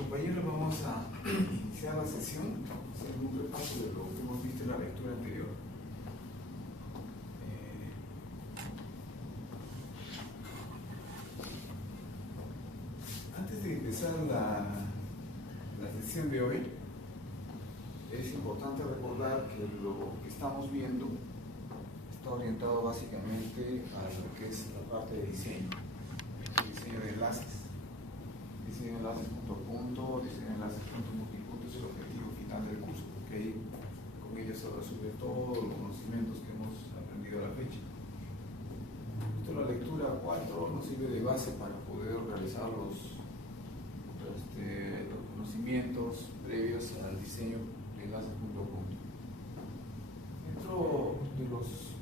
Compañeros, vamos a iniciar la sesión haciendo un repaso de lo que hemos visto en la lectura anterior. Antes de empezar la sesión de hoy, es importante recordar que lo que estamos viendo está orientado básicamente a lo que es la parte de diseño de enlaces. Diseño de enlaces punto a punto, diseño de enlaces punto multipunto es el objetivo final del curso, porque ahí con ello se resuelve todos los conocimientos que hemos aprendido a la fecha. Esto, la lectura 4 nos sirve de base para poder realizar los conocimientos previos al diseño de enlaces punto a punto. Dentro de los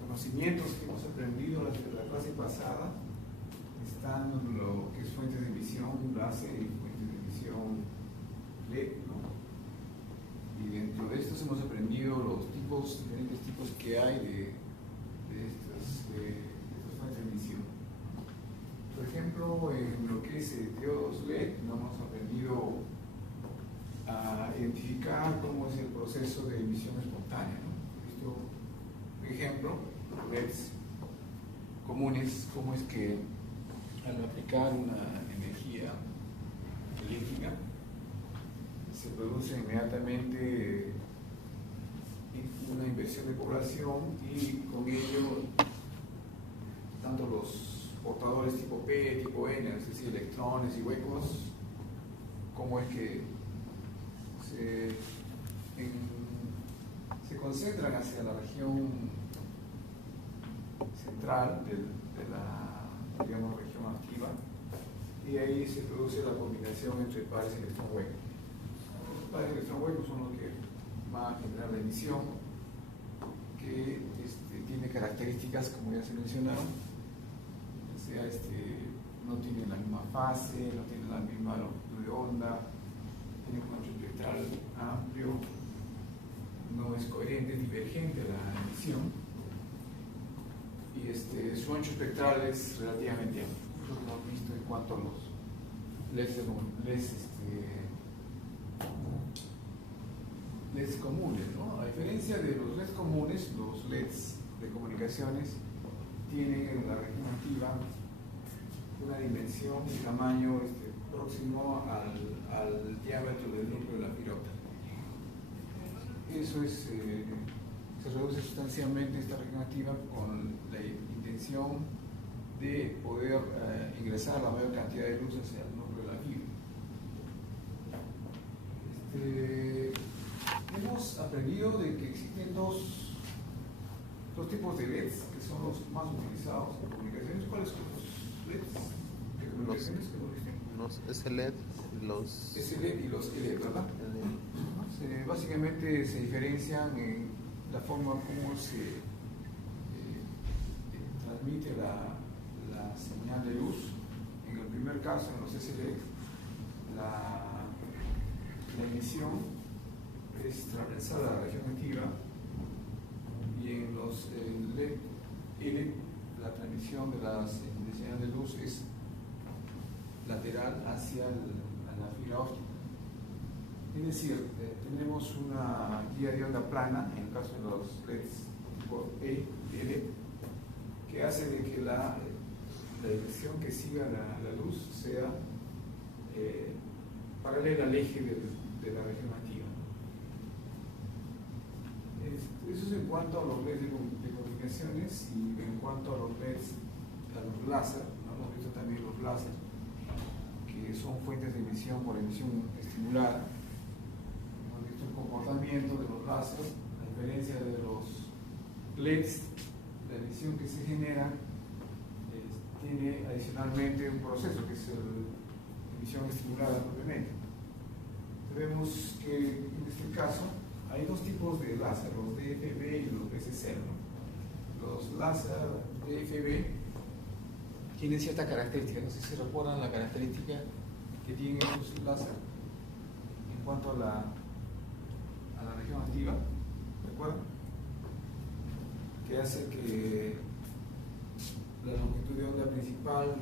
conocimientos que hemos aprendido desde la clase pasada están lo que es fuentes de emisión láser y fuentes de emisión LED, ¿no? Y dentro de estos hemos aprendido los diferentes tipos que hay de estas fuentes de emisión. Por ejemplo, en lo que es diodos LED, no hemos aprendido a identificar cómo es el proceso de emisión espontánea, ¿no? Esto, por ejemplo, LEDs comunes, cómo es que al aplicar una energía eléctrica se produce inmediatamente una inversión de población y con ello tanto los portadores tipo P, tipo N, es decir, electrones y huecos, cómo es que se concentran hacia la región central de la, digamos, región activa, y ahí se produce la combinación entre pares electrón-hueco. Los pares electrón-hueco son los que van a generar la emisión, que tiene características, como ya se mencionaron, o sea, no tiene la misma fase, no tiene la misma longitud de onda, tiene un ancho espectral amplio, no es coherente, es divergente a la emisión, y su ancho espectral es relativamente amplio. Lo que hemos visto en cuanto a los LEDs comunes, ¿no? A diferencia de los LEDs comunes, los LEDs de comunicaciones tienen en la región activa una dimensión y tamaño próximo al diámetro del núcleo de la fibra óptica. Eso se reduce sustancialmente esta región activa con la intención de poder ingresar la mayor cantidad de luz hacia el núcleo de la fibra. Hemos aprendido de que existen dos tipos de LEDs que son los más utilizados en comunicaciones. ¿Cuáles son los LEDs de comunicaciones que hemos visto? Los SLED, los SLED y los LED, ¿verdad? Básicamente se diferencian en la forma como se transmite la señal de luz. En el primer caso, en los SLED, la emisión es transversal a la región activa, y en los LED, la transmisión de la señal de luz es lateral hacia la fibra óptica. Es decir, tenemos una guía de onda plana en el caso de los LEDs tipo E y L, que hace de que la dirección que siga la luz sea paralela al eje de la región activa. Eso es en cuanto a los LEDs de comunicaciones, y en cuanto a los LEDs, a los láser, ¿no? Hemos visto también los láser, que son fuentes de emisión por emisión estimulada. Hemos visto el comportamiento de los láser, a diferencia de los LEDs, la emisión que se genera tiene adicionalmente un proceso que es la emisión estimulada propiamente. Vemos que en este caso hay dos tipos de láser, los DFB y los BCC, ¿no? Los láser DFB tienen cierta característica, no sé si recuerdan la característica que tienen estos láser en cuanto a la región activa, ¿recuerdan? Que hace que la longitud de onda principal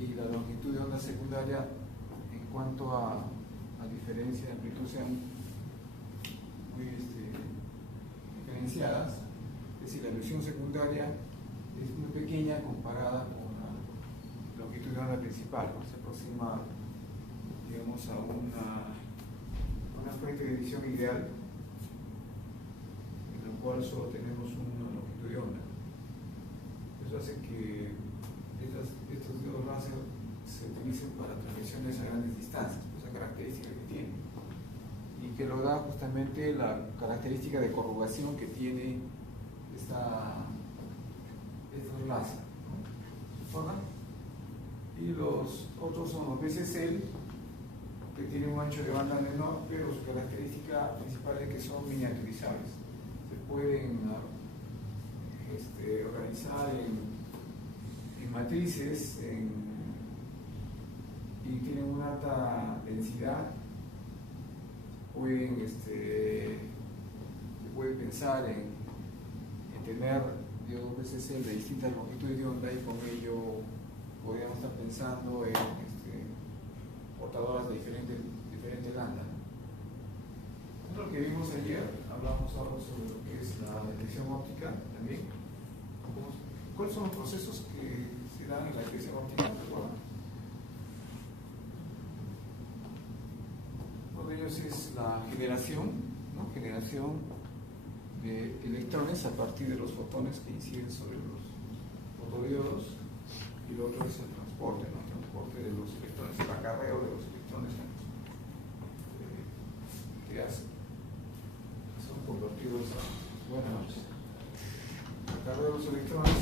y la longitud de onda secundaria en cuanto a diferencia de amplitud sean muy diferenciadas, es decir, la evolución secundaria es muy pequeña comparada con la longitud de onda principal, ¿no? Se aproxima, digamos, a una fuente de visión ideal en la cual solo tenemos una longitud de onda. Eso hace que estos dedos láser se utilicen para transmisiones a grandes distancias, esa característica que tiene, y que lo da justamente la característica de corrugación que tiene estos láser, ¿no? Y los otros son los BCCL, que tienen un ancho de banda menor, pero su característica principal es que son miniaturizables. Se pueden organizar en matrices y tienen una alta densidad. Se puede pensar en tener BCCL de distintas longitudes de onda, y con ello podríamos estar pensando en portadoras de diferente lambda. Eso es lo que vimos ayer. Hablamos ahora sobre lo que es la detección óptica también. ¿Cuáles son los procesos que se dan en la detección óptica? Uno de ellos es la generación, ¿no? Generación de electrones a partir de los fotones que inciden sobre los fotodiodos, y lo otro es el transporte, ¿no? El transporte de los electrones, el acarreo de los electrones que hacen. Son convertidos a buenas noches. El acarreo de los electrones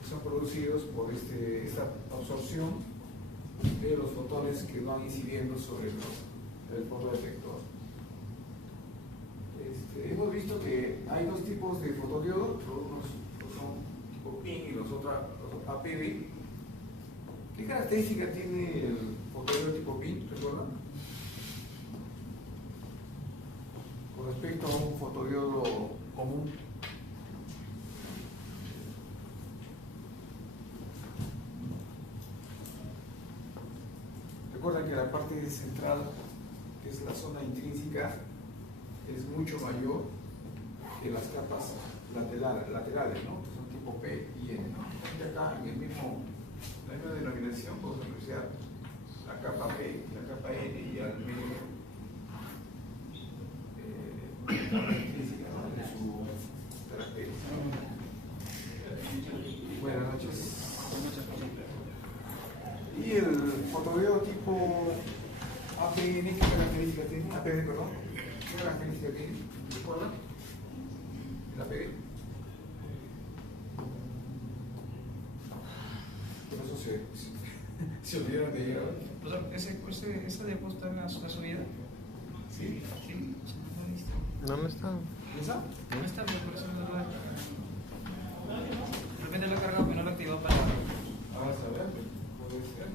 que son producidos por esta absorción de los fotones que van incidiendo sobre el fotodetector. Hemos visto que hay dos tipos de fotodiodos, unos son tipo PIN y los otros APD. ¿Qué característica tiene el fotodiodo tipo PIN? ¿Recuerdan? Con respecto a un fotodiodo común. Recuerden que la parte central, que es la zona intrínseca, es mucho mayor que las capas laterales, ¿no? Que son tipo P y N, ¿no? Y acá en la misma denominación podemos apreciar la capa P y la capa N, y al medio la característica, ¿no? De su característica. Buenas noches. Y el fotodiodo tipo APN, ¿qué característica tiene? APN, perdón. ¿Qué característica tiene? ¿Recuerdan? ¿El APN? Por eso se olvidaron de llegar. ¿Esa de está en la subida? Sí. Sí, ¿Dónde está? ¿Esa? no está bien, por eso no lo de repente lo he cargado, pero no lo he activado para. Ahora a ver, puede ser.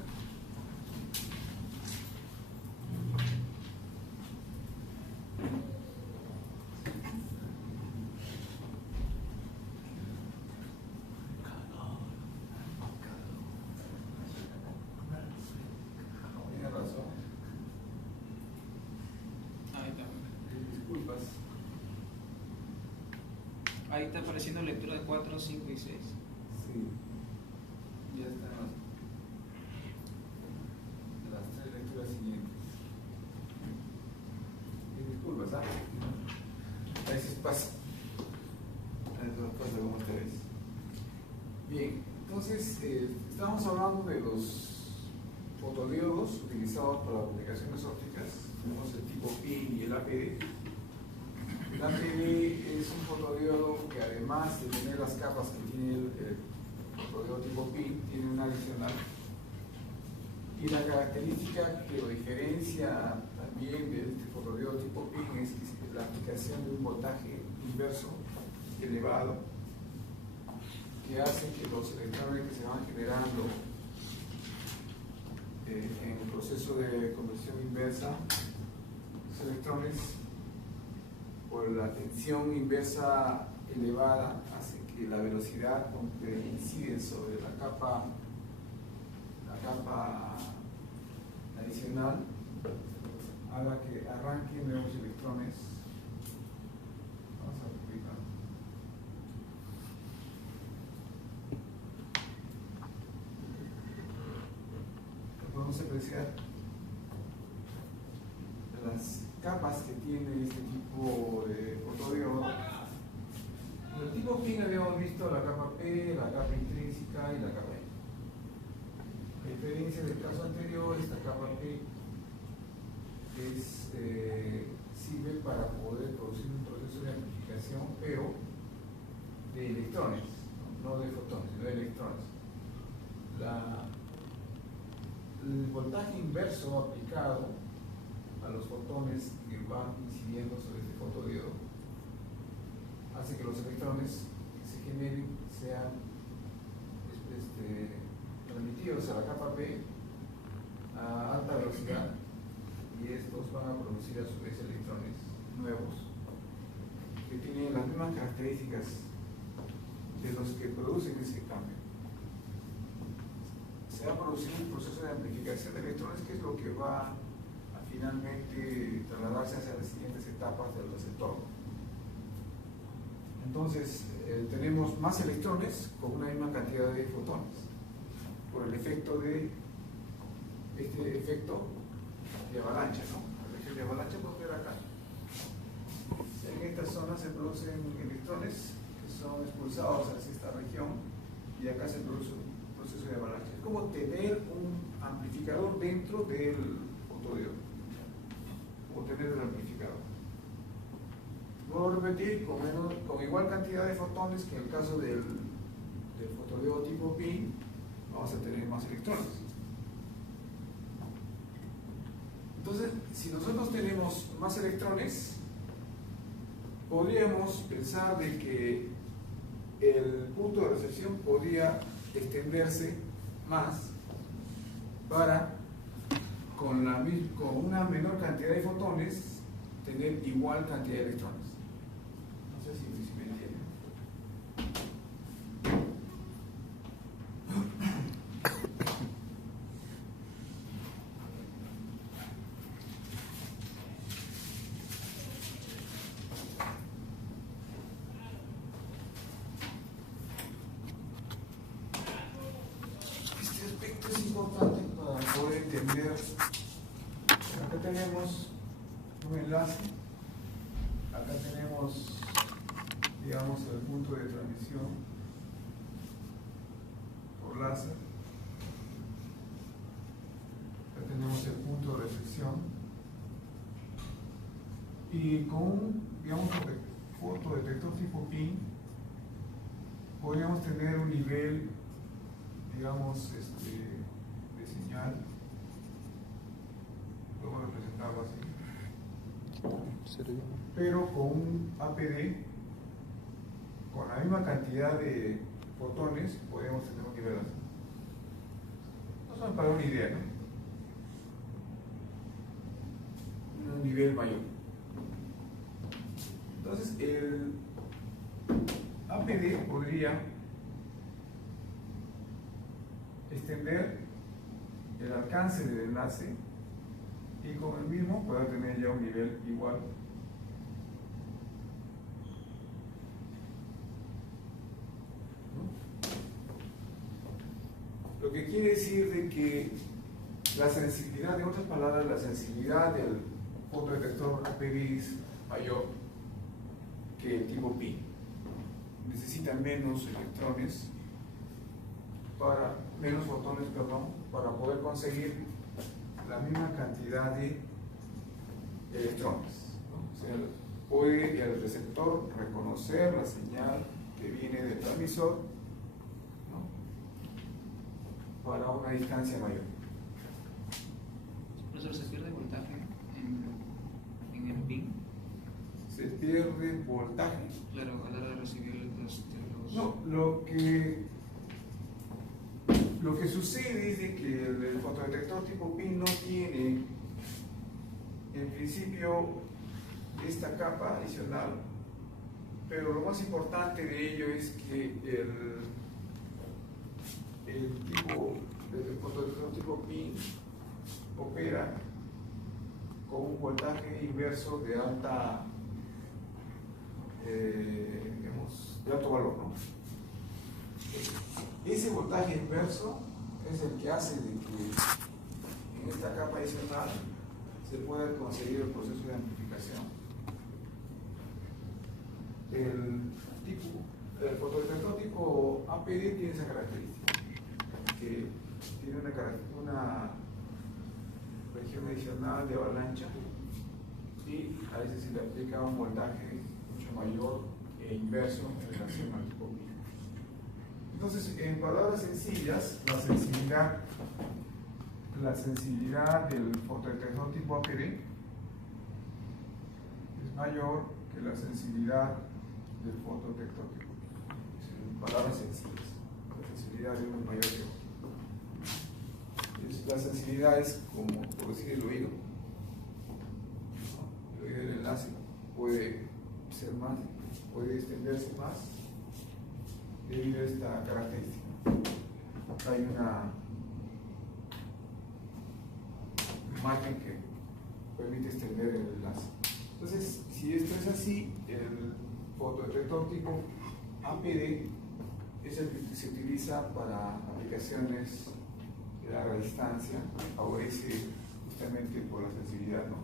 Tiene razón. Ahí está. Disculpas. Ahí está apareciendo lectura de 4, 5 y 6. Sí. Ya están las tres lecturas siguientes. Y disculpas, ¿ah? A veces pasa. A veces pasa con ustedes. Bien, entonces estamos hablando de los fotodiodos utilizados para aplicaciones ópticas. Tenemos el tipo PIN y el APD. El APD es un fotodiodo que, además de tener las capas que tiene el fotodiodo tipo PIN, tiene una adicional. Y la característica que lo diferencia también de este fotodiodo tipo PIN es que la aplicación de un voltaje inverso elevado, que hace que los electrones que se van generando en el proceso de conversión inversa, los electrones, por la tensión inversa elevada, hace que la velocidad con que inciden sobre la capa capa adicional haga que arranquen nuevos electrones. Vamos a replicar. Podemos apreciar las capas que tiene este tipo de fotodiodo. En el tipo PIN habíamos visto la capa P, la capa intrínseca y la capa I. A diferencia del caso anterior, esta capa P sirve para poder producir un proceso de amplificación, pero de electrones, no de fotones, sino de electrones. El voltaje inverso aplicado a los fotones que van incidiendo sobre este fotodiodo hace que los electrones que se generen sean transmitidos a la capa P a alta velocidad, y estos van a producir a su vez electrones nuevos que tienen las mismas características de los que producen ese cambio. Se va a producir un proceso de amplificación de electrones, que es lo que va a finalmente trasladarse hacia las siguientes etapas del receptor. Entonces, tenemos más electrones con una misma cantidad de fotones, por el efecto de este efecto de avalancha, ¿no? El efecto de avalancha podemos ver acá. En esta zona se producen electrones que son expulsados hacia esta región, y acá se produce un proceso de avalancha. Es como tener un amplificador dentro del fotodiodo, como tener el amplificador. Vuelvo a repetir, con igual cantidad de fotones que en el caso del fotodiodo tipo PIN, vamos a tener más electrones. Entonces, si nosotros tenemos más electrones, podríamos pensar de que el punto de recepción podría extenderse más para, con una menor cantidad de fotones, tener igual cantidad de electrones. No sé si me entienden. Este aspecto es importante para poder entender. Acá tenemos un enlace, acá tenemos, digamos, el punto de transmisión por láser, acá tenemos el punto de recepción, y con un, digamos, fotodetector tipo PIN podríamos tener un nivel, digamos, de señal. Podemos representarlo así, pero con un APD con la misma cantidad de fotones podemos tener un nivel así. No son para una idea, ¿no? Un nivel mayor. Entonces el APD podría extender el alcance del enlace, y con el mismo pueda tener ya un nivel igual. ¿No? Lo que quiere decir de que la sensibilidad, en otras palabras, la sensibilidad del fotodetector APD es mayor que el tipo PIN. Necesita menos electrones, menos fotones, para poder conseguir la misma cantidad de electrones, ¿no? O sea, puede el receptor reconocer la señal que viene del transmisor, ¿no?, para una distancia mayor. Profesor, ¿se pierde voltaje en el PIN? ¿Se pierde voltaje? Claro, a la hora de recibir los... No, lo que sucede es de que el fotodetector tipo PIN no tiene, en principio, esta capa adicional, pero lo más importante de ello es que el tipo el fotodetector tipo PIN opera con un voltaje inverso de de alto valor, ¿no? Ese voltaje inverso es el que hace de que en esta capa adicional se pueda conseguir el proceso de amplificación. El fotodetector tipo APD tiene esa característica, que tiene una región adicional de avalancha y a veces se le aplica un voltaje mucho mayor e inverso en relación al tipo PIN. Entonces, en palabras sencillas, la sensibilidad del fotodetector tipo APD es mayor que la sensibilidad del fotodetector tipo PIN. En palabras sencillas, la sensibilidad de uno es mayor que otro. La sensibilidad es como, por decir, el oído. El oído del enlace puede ser más, puede extenderse más debido a esta característica. Hay una margen que permite extender el enlace. Entonces, si esto es así, el fotodetector tipo APD es el que se utiliza para aplicaciones de larga distancia, favorece justamente por la sensibilidad, ¿no?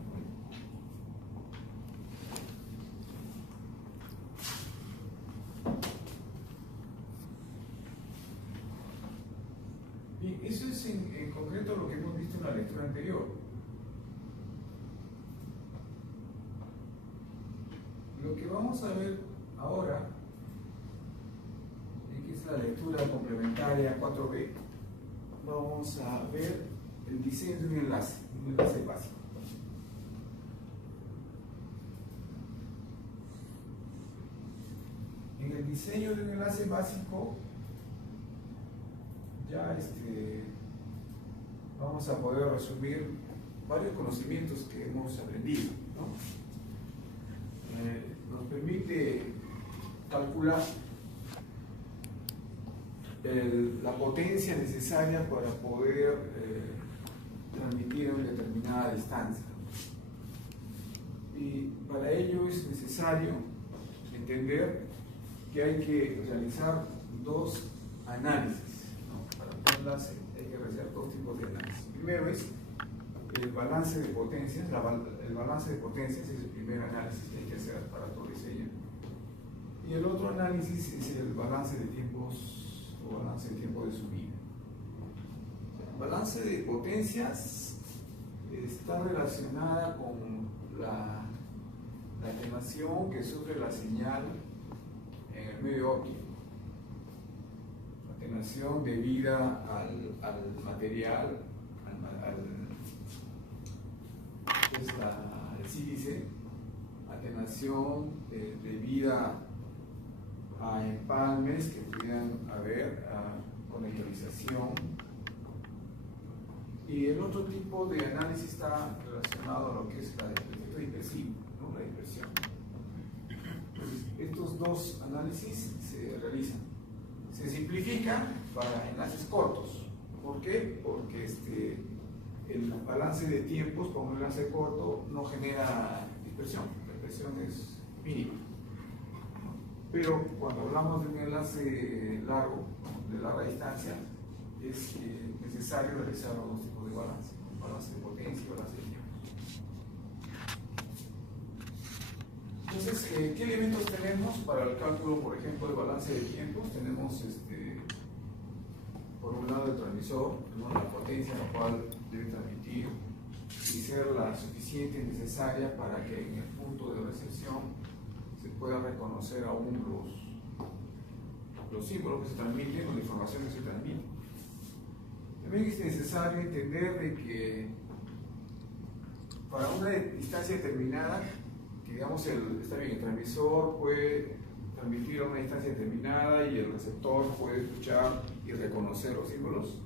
Bien, eso es en concreto lo que hemos visto en la lectura anterior. Lo que vamos a ver ahora, que es la lectura complementaria 4B, vamos a ver el diseño de un enlace básico. En el diseño de un enlace básico ya vamos a poder resumir varios conocimientos que hemos aprendido, ¿no? Nos permite calcular la potencia necesaria para poder transmitir a una determinada distancia. Y para ello es necesario entender que hay que realizar dos análisis, ¿no? Para un enlace hay que realizar dos tipos de análisis. Primero es el balance de potencias. El balance de potencias es el primer análisis que hay que hacer para todo diseño. Y el otro análisis es el balance de tiempos o balance de tiempo de subida. El balance de potencias está relacionada con la atenuación que sufre la señal en el medio óptico. La atenuación debida al material, al sílice, atenuación debida a empalmes que pudieran haber, con ionalización. Y el otro tipo de análisis está relacionado a lo que es el efecto dispersivo, ¿no? La dispersión. Entonces, estos dos análisis se realizan. Se simplifican para enlaces cortos. ¿Por qué? Porque el balance de tiempos con un enlace corto no genera dispersión. La dispersión es mínima. Pero cuando hablamos de un enlace largo, de larga distancia, es necesario realizar los dos tipos de balance, balance de potencia y balance de tiempo. Entonces, ¿qué elementos tenemos para el cálculo, por ejemplo, de balance de tiempos? Tenemos, por un lado, el transmisor, ¿no? La potencia a la cual debe transmitir y ser la suficiente y necesaria para que en el punto de recepción se pueda reconocer aún los símbolos que se transmiten o la información que se transmite. También es necesario entender de que para una distancia determinada, que digamos está bien, el transmisor puede transmitir a una distancia determinada y el receptor puede escuchar y reconocer los símbolos,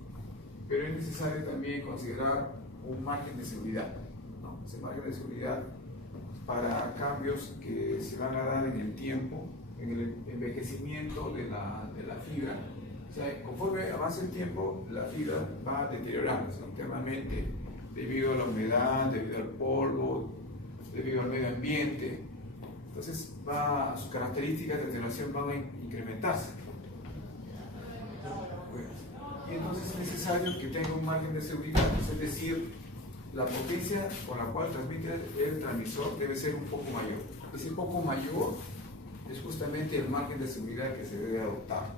pero es necesario también considerar un margen de seguridad, ¿no? Ese margen de seguridad para cambios que se van a dar en el tiempo, en el envejecimiento de la fibra O sea, conforme avanza el tiempo, la fibra va deteriorándose internamente debido a la humedad, debido al polvo, debido al medio ambiente. Entonces, sus características de atenuación van a incrementarse. Y entonces es necesario que tenga un margen de seguridad, es decir, la potencia con la cual transmite el transmisor debe ser un poco mayor. Ese poco mayor es justamente el margen de seguridad que se debe adoptar.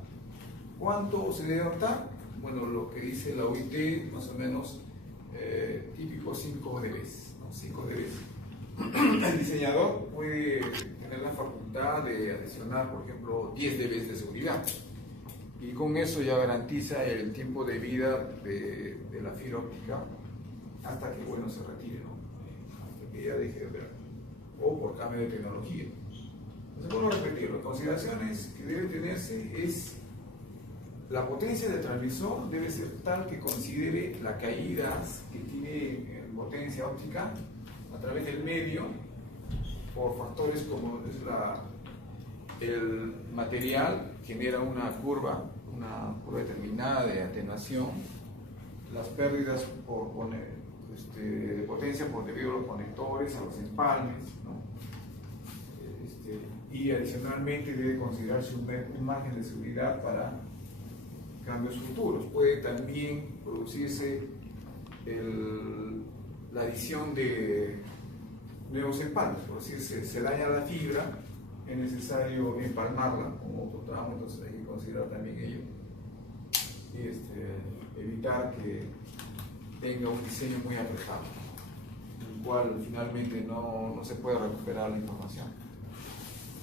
¿Cuánto se debe adoptar? Bueno, lo que dice la OIT, más o menos típico 5 dB, ¿no? 5 dB. El diseñador puede tener la facultad de adicionar, por ejemplo, 10 dB de seguridad. Y con eso ya garantiza el tiempo de vida de la fibra óptica hasta que, bueno, se retire, ¿no? Hasta que ya deje de operar. O por cambio de tecnología. Entonces, vuelvo a repetir, las consideraciones que debe tenerse es la potencia del transmisor debe ser tal que considere la caída que tiene potencia óptica a través del medio por factores como es el material genera una curva determinada de atenuación, las pérdidas de potencia por debido a los conectores, a los empalmes, ¿no? Y adicionalmente debe considerarse un margen de seguridad para cambios futuros. Puede también producirse la adición de nuevos empalmes, por decir, se daña la fibra, es necesario empalmarla con otro tramo, entonces hay que considerar también ello y evitar que tenga un diseño muy apretado, el cual finalmente no se puede recuperar la información.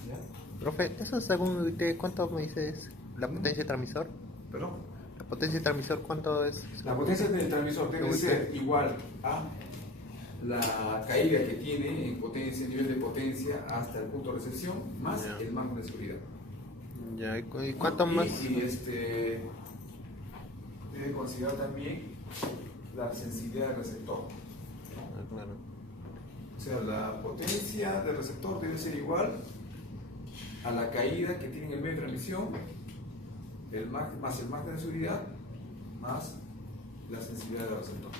¿Ya? Profe, ¿eso según usted cuánto me dices la potencia de transmisor? ¿Perdón? ¿La potencia de transmisor cuánto es? La potencia del transmisor debe ser igual a la caída que tiene en potencia, nivel de potencia hasta el punto de recepción más el margen de seguridad. Ya, ¿y cuánto más? Y debe considerar también la sensibilidad del receptor. Claro. O sea, la potencia del receptor debe ser igual a la caída que tiene en el medio de transmisión, más el margen de seguridad, más la sensibilidad del receptor.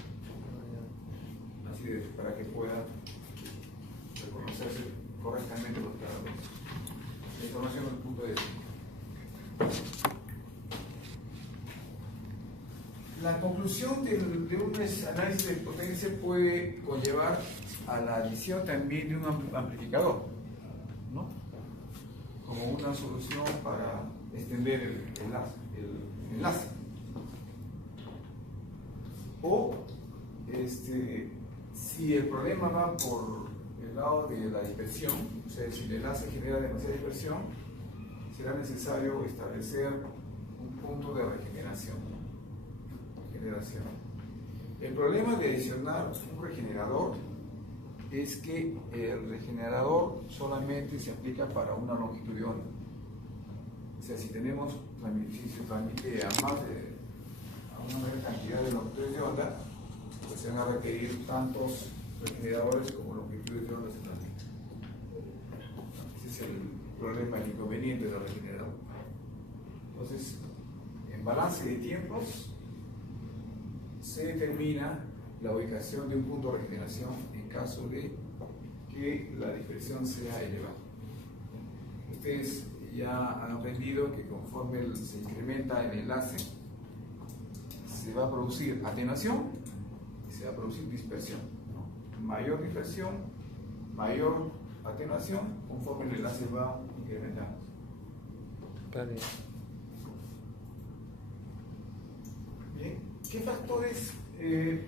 Así de, para que pueda reconocerse correctamente los cargadores. La información del punto de vista. La conclusión de un análisis de potencia puede conllevar a la adición también de un amplificador, ¿no? Como una solución para extender el enlace. O si el problema va por el lado de la dispersión, o sea, si el enlace genera demasiada dispersión, será necesario establecer un punto de regeneración. El problema de adicionar un regenerador es que el regenerador solamente se aplica para una longitud de onda. O sea, si se transmite a una mayor cantidad de longitudes de onda, pues se van a requerir tantos regeneradores como longitudes de onda se transmiten. Ese es el problema, el inconveniente del regenerador. Entonces, en balance de tiempos, se determina la ubicación de un punto de regeneración en caso de que la dispersión sea elevada. Ustedes ya han aprendido que conforme se incrementa el enlace, se va a producir atenuación y se va a producir dispersión, ¿no? Mayor dispersión, mayor atenuación, conforme el enlace va incrementando. Bien, ¿qué factores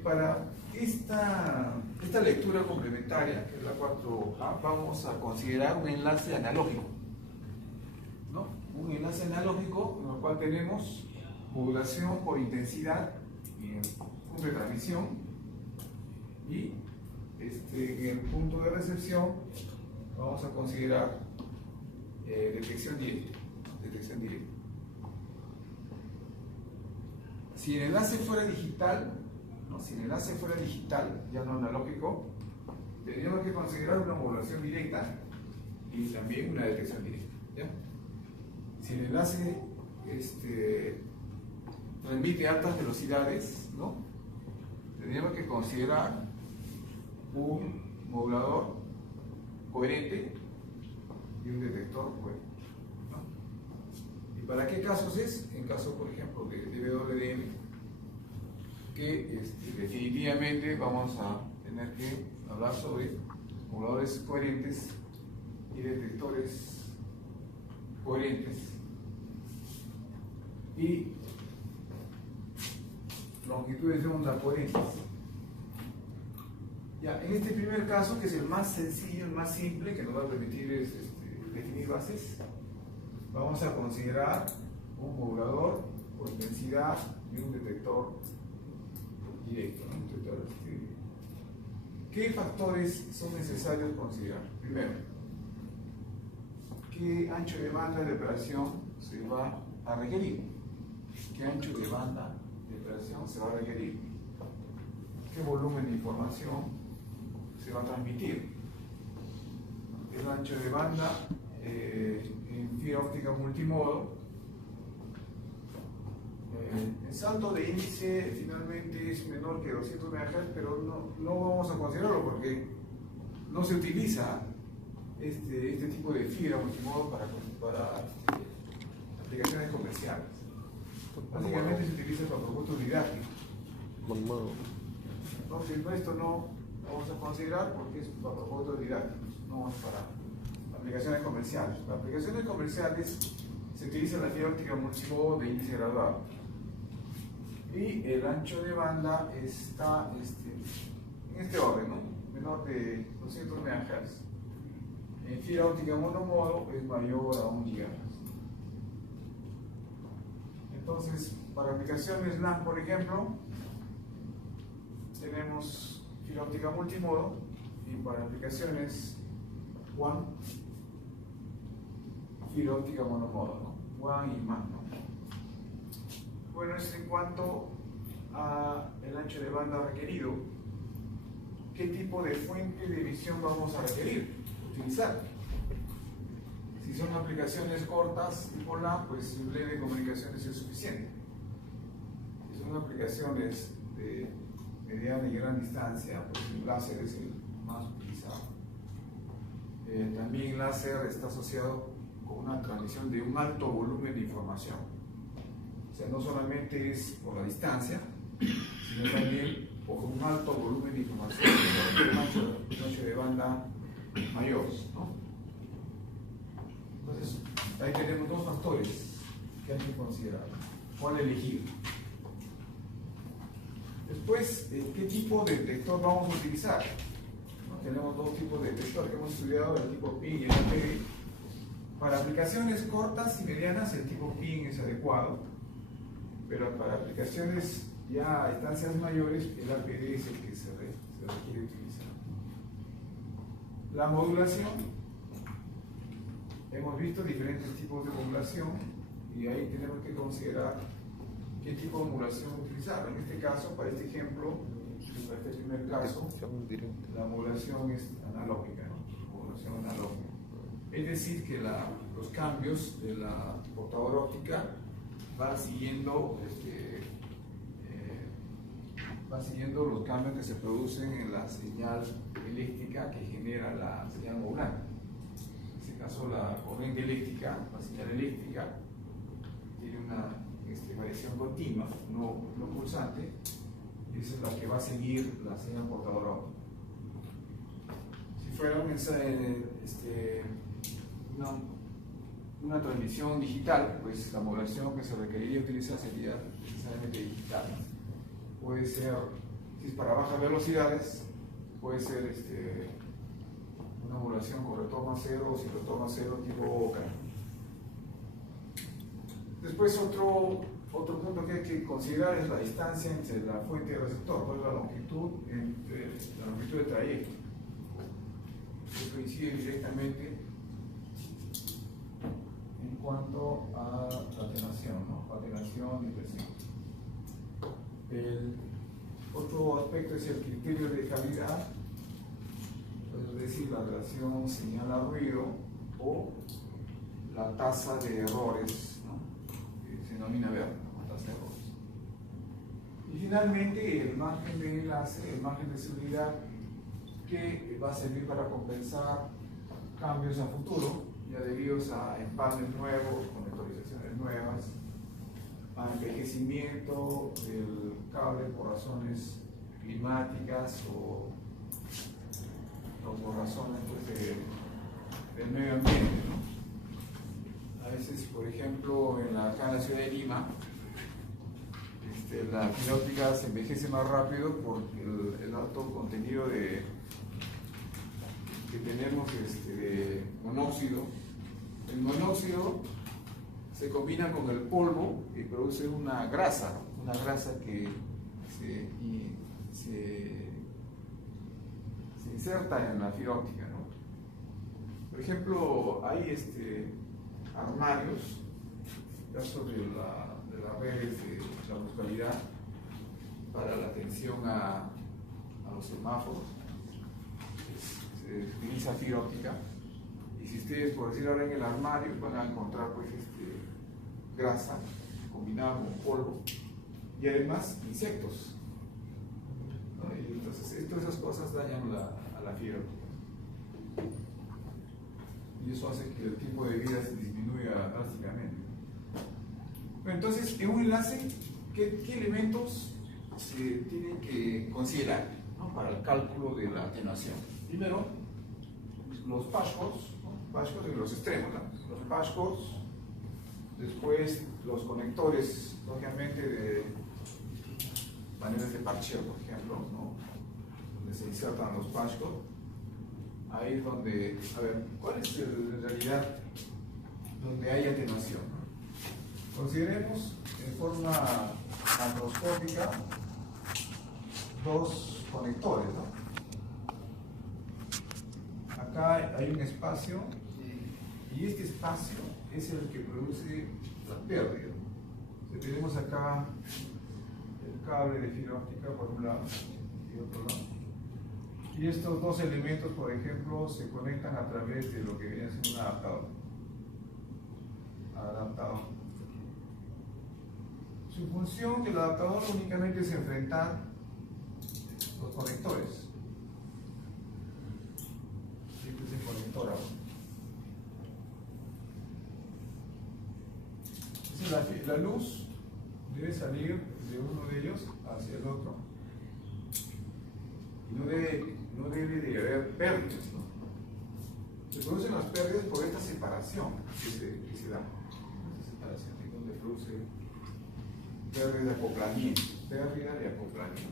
para esta lectura complementaria, que es la 4A, vamos a considerar un enlace analógico, ¿no? Un enlace analógico en el cual tenemos modulación por intensidad en el punto de transmisión y en el punto de recepción vamos a considerar detección directa. Si el enlace fuera digital, ¿no? Si el enlace fuera digital, ya no analógico, tendríamos que considerar una modulación directa y también una detección directa, ¿ya? Si el enlace transmite altas velocidades, ¿no? Tendríamos que considerar un modulador coherente y un detector coherente, ¿no? ¿Y para qué casos es? En caso, por ejemplo, de DWDM, que definitivamente vamos a tener que hablar sobre moduladores coherentes y detectores coherentes y longitudes de onda coherentes. Ya, en este primer caso, que es el más sencillo, el más simple, que nos va a permitir definir bases, vamos a considerar un modulador por intensidad y un detector directo, ¿no? ¿Qué factores son necesarios considerar? Primero, ¿qué ancho de banda de operación se va a requerir? ¿Qué ancho de banda de operación se va a requerir? ¿Qué volumen de información se va a transmitir? El ancho de banda en fibra óptica multimodo. El salto de índice finalmente es menor que 200 MHz, pero no vamos a considerarlo porque no se utiliza este tipo de fibra multimodo para aplicaciones comerciales. Básicamente se utiliza para propósitos didácticos. Entonces, esto no vamos a considerar porque es para propósitos didácticos, no es para aplicaciones comerciales. Para aplicaciones comerciales se utiliza la fibra óptica multimodo de índice graduado. Y el ancho de banda está en este orden, ¿no? Menor de 200 MHz. En fibra óptica monomodo es mayor a 1 GHz. Entonces, para aplicaciones LAN, por ejemplo, tenemos fibra óptica multimodo, y para aplicaciones WAN, fibra óptica monomodo, ¿no? WAN y MAN, ¿no? Bueno, es en cuanto a el ancho de banda requerido. ¿Qué tipo de fuente de emisión vamos a requerir? Utilizar. Si son aplicaciones cortas tipo LAN, pues un led de comunicaciones es suficiente. Si son aplicaciones de mediana y gran distancia, pues el láser es el más utilizado. También el láser está asociado con una transmisión de un alto volumen de información. O sea, no solamente es por la distancia, sino también por un alto volumen de información, un ancho de banda mayor, ¿no? Entonces, ahí tenemos dos factores que hay que considerar. ¿Cuál elegir? Después, ¿qué tipo de detector vamos a utilizar? ¿No? Tenemos dos tipos de detector que hemos estudiado, el tipo PIN y el APD. Para aplicaciones cortas y medianas, el tipo PIN es adecuado, pero para aplicaciones ya a distancias mayores, el APD es el que se requiere utilizar. La modulación, hemos visto diferentes tipos de modulación y ahí tenemos que considerar qué tipo de modulación utilizar. En este caso, para este ejemplo, para este primer caso, la modulación es analógica, ¿no? Modulación analógica. Es decir, que los cambios de la portadora óptica van siguiendo los cambios que se producen en la señal eléctrica que genera la señal modulante. En este caso, la corriente eléctrica, la señal eléctrica, tiene una variación continua, no pulsante, y esa es la que va a seguir la señal portadora óptica. Si fuera una transmisión digital, pues la modulación que se requeriría utilizar sería necesariamente digital. Puede ser, si es para bajas velocidades, puede ser una modulación con retorno a cero o sin retorno a cero tipo OCA. Después otro punto que hay que considerar es la distancia entre la fuente y el receptor, cuál es la longitud entre la longitud del trayecto. Esto coincide directamente en cuanto a la atenuación, ¿no? Atenuación y presión. El otro aspecto es el criterio de calidad, es decir, la relación señal a ruido o la tasa de errores, ¿no? Que se denomina VER, la tasa de errores. finalmente el margen de enlace, el margen de seguridad, que va a servir para compensar cambios a futuro, ya debidos a empalmes nuevos, con autorizaciones nuevas, a envejecimiento del cable por razones climáticas o por razones pues, del medio ambiente, ¿no? A veces, por ejemplo, acá en la ciudad de Lima, la fibra óptica se envejece más rápido por el alto contenido que tenemos de monóxido. El monóxido se combina con el polvo y produce una grasa que se inserta en la fibra óptica, ¿no? Por ejemplo, hay armarios, en el caso de las redes de la municipalidad, para la atención a los semáforos, se utiliza fibra óptica, y si ustedes, por decir ahora, en el armario van a encontrar pues grasa combinada con polvo y además insectos, ¿no? Y entonces todas esas cosas dañan a la fibra óptica y eso hace que el tiempo de vida se disminuya drásticamente. Bueno, entonces, en un enlace, ¿qué elementos se tienen que considerar, ¿no?, para el cálculo de la atenuación? Primero, los pashcords, ¿no?, pashcords en los extremos, ¿no?, los pashcords. Después, los conectores, lógicamente, de maneras de parcheo, por ejemplo, ¿no?, donde se insertan los pashcords. Ahí es donde, a ver, ¿cuál es en realidad donde hay atenuación, ¿no? Consideremos en forma macroscópica dos conectores, ¿no? Acá hay un espacio y este espacio es el que produce la pérdida. Entonces, tenemos acá el cable de fibra óptica por un lado y otro lado. Y estos dos elementos, por ejemplo, se conectan a través de lo que viene a ser un adaptador. Su función del adaptador únicamente es enfrentar los conectores. Este es el conector ahora. Entonces, la luz debe salir de uno de ellos hacia el otro. Y no debe de haber pérdidas, ¿no? Se producen las pérdidas por esta separación que se da. Esta separación es donde produce pérdida de acoplamiento.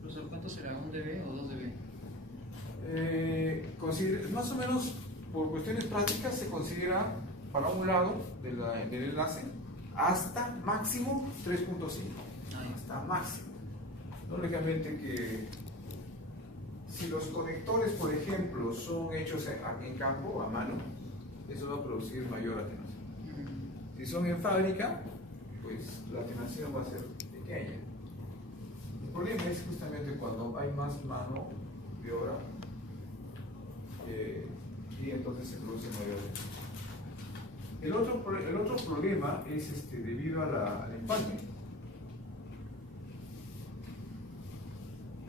Profesor, ¿cuánto será? ¿1 dB o 2 dB? Más o menos, por cuestiones prácticas, se considera para un lado del enlace hasta máximo 3.5. Hasta máximo. Lógicamente que si los conectores, por ejemplo, son hechos en campo, a mano, eso va a producir mayor atenuación. Si son en fábrica, pues la atenuación va a ser pequeña. El problema es justamente cuando hay más mano de obra y entonces se produce mayor atenuación. El otro problema es debido al empalme.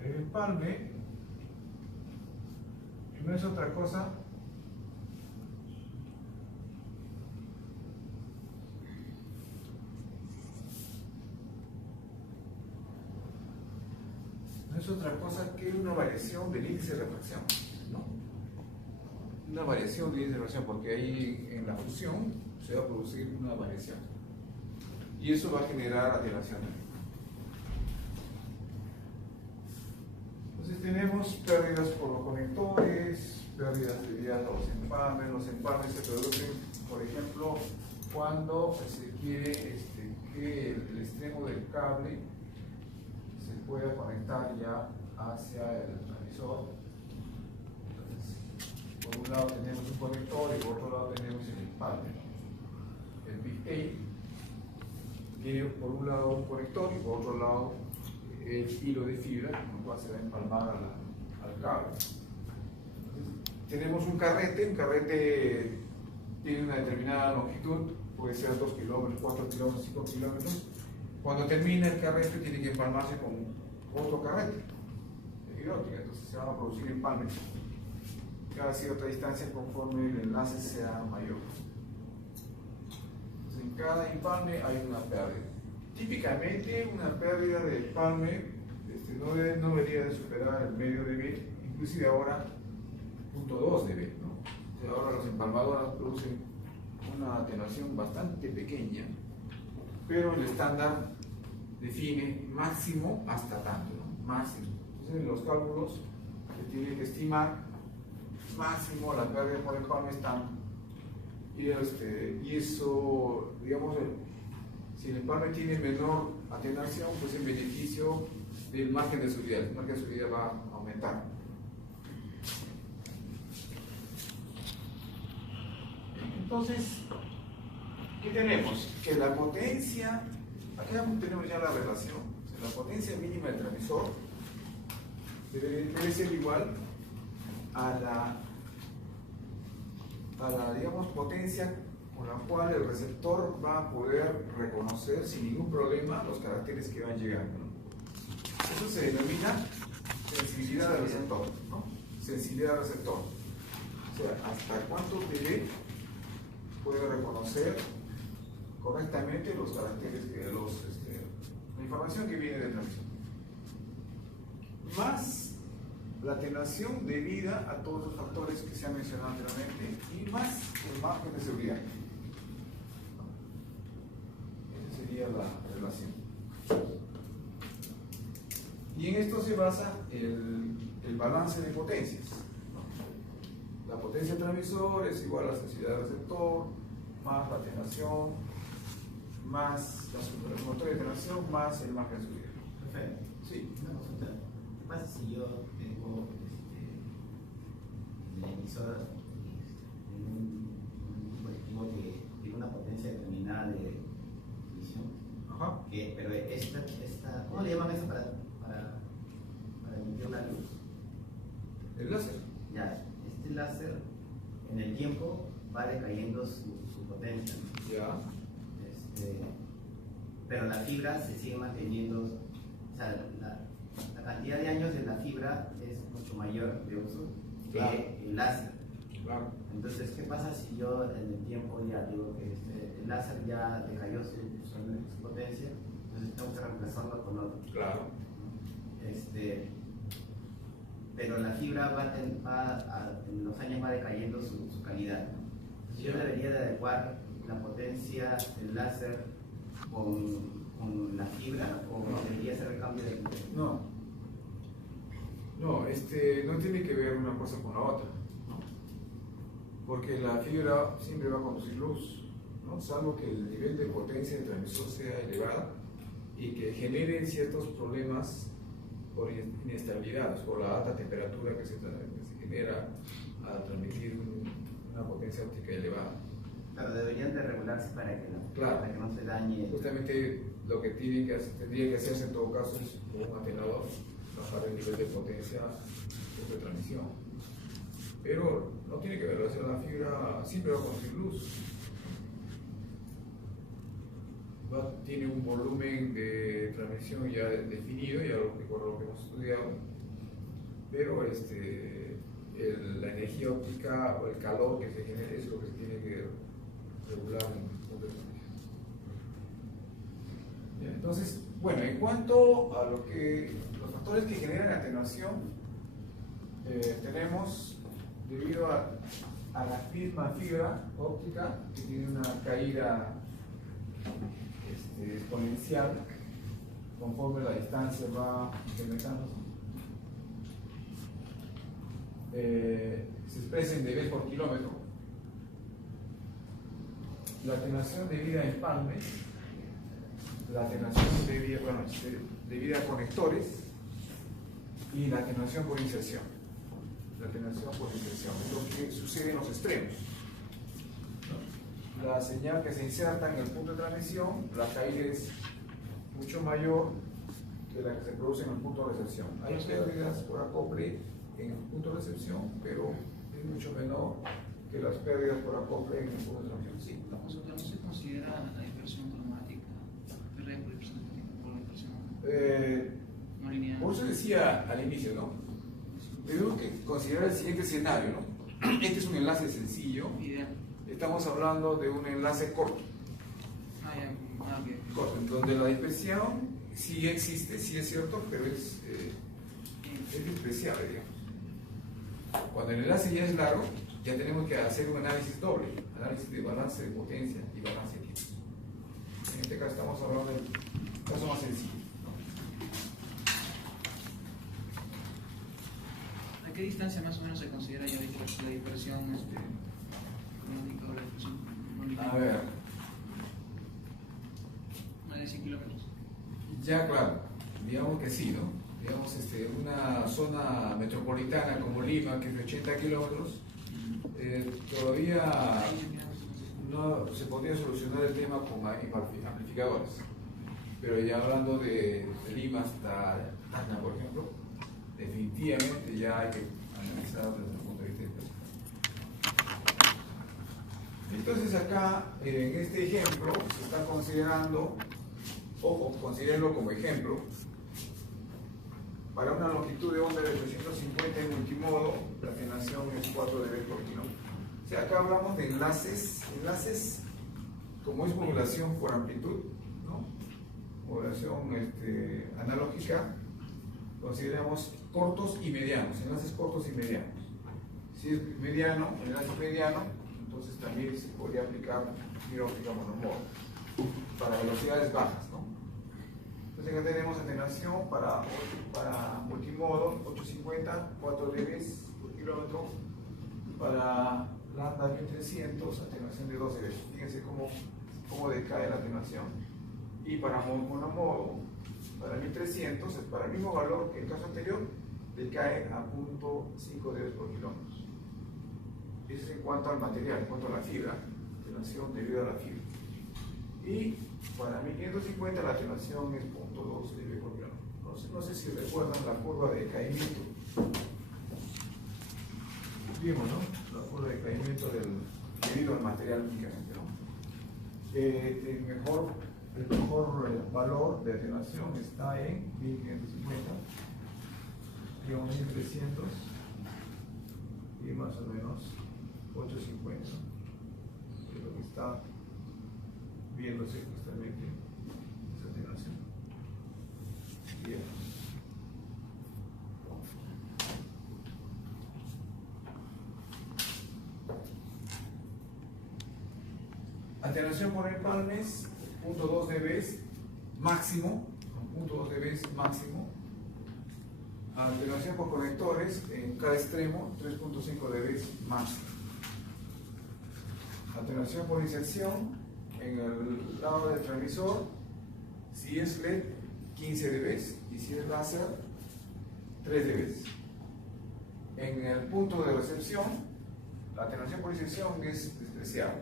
El empalme no es otra cosa que una variación del índice de refracción, ¿no? Una variación del índice de refracción, porque ahí en la fusión se va a producir una variación y eso va a generar atenuación. Entonces tenemos pérdidas por los conectores, pérdidas debidas a los empalmes. Los empalmes se producen, por ejemplo, cuando se quiere que el extremo del cable se pueda conectar ya hacia el transmisor. Entonces, por un lado tenemos un conector y por otro lado tenemos el empalme. El PA tiene por un lado un conector y por otro lado el hilo de fibra, con lo cual se va a empalmar al cable. Entonces, tenemos un carrete tiene una determinada longitud, puede ser 2 kilómetros, 4 kilómetros, 5 kilómetros. Cuando termina el carrete tiene que empalmarse con otro carrete de fibra óptica, entonces se van a producir empalmes cada cierta distancia conforme el enlace sea mayor. Entonces, en cada empalme hay una pérdida. Típicamente una pérdida de empalme no debería de superar el medio dB, inclusive ahora 0.2 dB, ¿no? O sea, ahora las empalmadoras producen una atenuación bastante pequeña, pero el estándar define máximo hasta tanto, ¿no? Máximo. Entonces en los cálculos se tiene que estimar máximo la pérdida por empalme es tanto. Y eso, digamos, si el empalme tiene menor atenuación, pues en beneficio del margen de subida. El margen de subida va a aumentar. Entonces, ¿qué tenemos? Que la potencia, aquí tenemos ya la relación, o sea, la potencia mínima del transmisor debe ser igual a la, digamos, potencia con la cual el receptor va a poder reconocer sin ningún problema los caracteres que van llegando, ¿no? Eso se denomina sensibilidad del receptor, ¿no? Sensibilidad del receptor. O sea, hasta cuánto dB puede reconocer correctamente los caracteres, la información que viene del transmisor. Más la atenuación debida a todos los factores que se han mencionado anteriormente y más el margen de seguridad. Esa sería la relación. Y en esto se basa el balance de potencias, ¿no? La potencia del transmisor es igual a la sensibilidad del receptor, más la atenuación, más el motor de atenuación, más el margen de seguridad. Perfecto. Sí. Una consulta. ¿Qué pasa si yo tengo en el emisor un dispositivo que tiene una potencia determinada de emisión? Ajá. Pero ¿cómo le llaman eso para emitir la luz? El láser. Ya, este láser en el tiempo va decayendo su potencia, ¿no? Ya. Pero la fibra se sigue manteniendo, o sea, la cantidad de años de la fibra es mucho mayor de uso Claro. que el láser. Claro. Entonces, ¿qué pasa si yo en el tiempo ya digo que el láser ya decayó su potencia? Entonces tengo que reemplazarlo con otro. Claro. Pero la fibra en los años va decayendo su calidad, ¿no? Entonces, yo debería de adecuar la potencia del láser con la fibra, o debería hacer el cambio de... No, no tiene que ver una cosa con la otra, ¿no? Porque la fibra siempre va a conducir luz, ¿no? Salvo que el nivel de potencia del transmisor sea elevado y que genere ciertos problemas por inestabilidades, por la alta temperatura que se genera al transmitir una potencia óptica elevada. Pero deberían de regularse para que no se dañe. Justamente lo que tendría que hacerse en todo caso es con un atenuador, bajar el nivel de potencia de transmisión. Pero no tiene que ver, la fibra siempre va a conducir luz. Tiene un volumen de transmisión ya definido, ya lo que hemos estudiado, pero la energía óptica o el calor que se genera es lo que se tiene que regular en el punto de transmisión. Entonces, bueno, en cuanto a los factores que generan atenuación, tenemos, debido a la misma fibra óptica que tiene una caída exponencial conforme la distancia va incrementándose, se expresa en dB por kilómetro. La atenuación debida a empalme, la atenuación debida a conectores y la atenuación por inserción. La atenuación por inserción es lo que sucede en los extremos. La señal que se inserta en el punto de transmisión, la caída es mucho mayor de la que se produce en el punto de recepción. Hay pérdidas por acople en el punto de recepción, pero es mucho menor que las pérdidas por acople en el punto de transmisión. Sí. La consulta no se considera la dispersión cromática, pérdida por dispersión cromática por la dispersión no lineal. Por eso decía al inicio, ¿no? Tenemos que considerar el siguiente escenario, ¿no? Este es un enlace sencillo. Ideal. Estamos hablando de un enlace corto, corto, en donde la dispersión sí existe, sí es cierto, pero es despreciable, digamos. Cuando el enlace ya es largo, ya tenemos que hacer un análisis doble, análisis de balance de potencia y balance de equipos. En este caso estamos hablando del caso más sencillo. ¿A qué distancia más o menos se considera ya la dispersión cromática o la dispersión no lineal? A ver, Más de 100 kilómetros. ya claro, digamos que sí, ¿no? Digamos, una zona metropolitana como Lima, que es de 80 kilómetros, todavía no se podría solucionar el tema con amplificadores. Pero ya hablando de Lima hasta Tacna, por ejemplo, definitivamente ya hay que analizar desde el punto de vista de Entonces acá, en este ejemplo, se está considerando, ojo, considérenlo como ejemplo, para una longitud de onda de 850 en multimodo, la atenuación es 4 dB por kilómetro. O sea, acá hablamos de enlaces como es modulación por amplitud, ¿no? Modulación analógica, consideramos cortos y medianos, enlaces cortos y medianos. Si es mediano, enlace mediano, entonces también se podría aplicar fibra óptica monomodo para velocidades bajas, ¿no? Entonces acá tenemos atenuación para multimodo 850, 4 dB por kilómetro, para lambda 1300, atenuación de 12 dB. Fíjense cómo decae la atenuación. Y para monomodo, para 1300, para el mismo valor que el caso anterior, decae a 0.5 dB por kilómetro. Eso es en cuanto al material, en cuanto a la fibra, atenuación debido a la fibra. Y para 1550 la atenuación es 0.2 dB por kilómetro. No sé si recuerdan la curva de decaimiento. Vimos, ¿no? La curva de decaimiento debido al material únicamente, ¿no? El mejor valor de atenuación está en 1550, 1300 y más o menos 850, es lo que está viéndose justamente esa atenuación. Bien. Atenuación por empalmes, 0.2 dB máximo, 0.2 dB máximo. Atenuación por conectores, en cada extremo, 3.5 dB máximo. Atenuación por inserción, en el lado del transmisor, si es LED, 15 dB, y si es láser, 3 dB. En el punto de recepción, la atenuación por inserción es despreciable.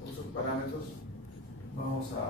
Con esos parámetros vamos a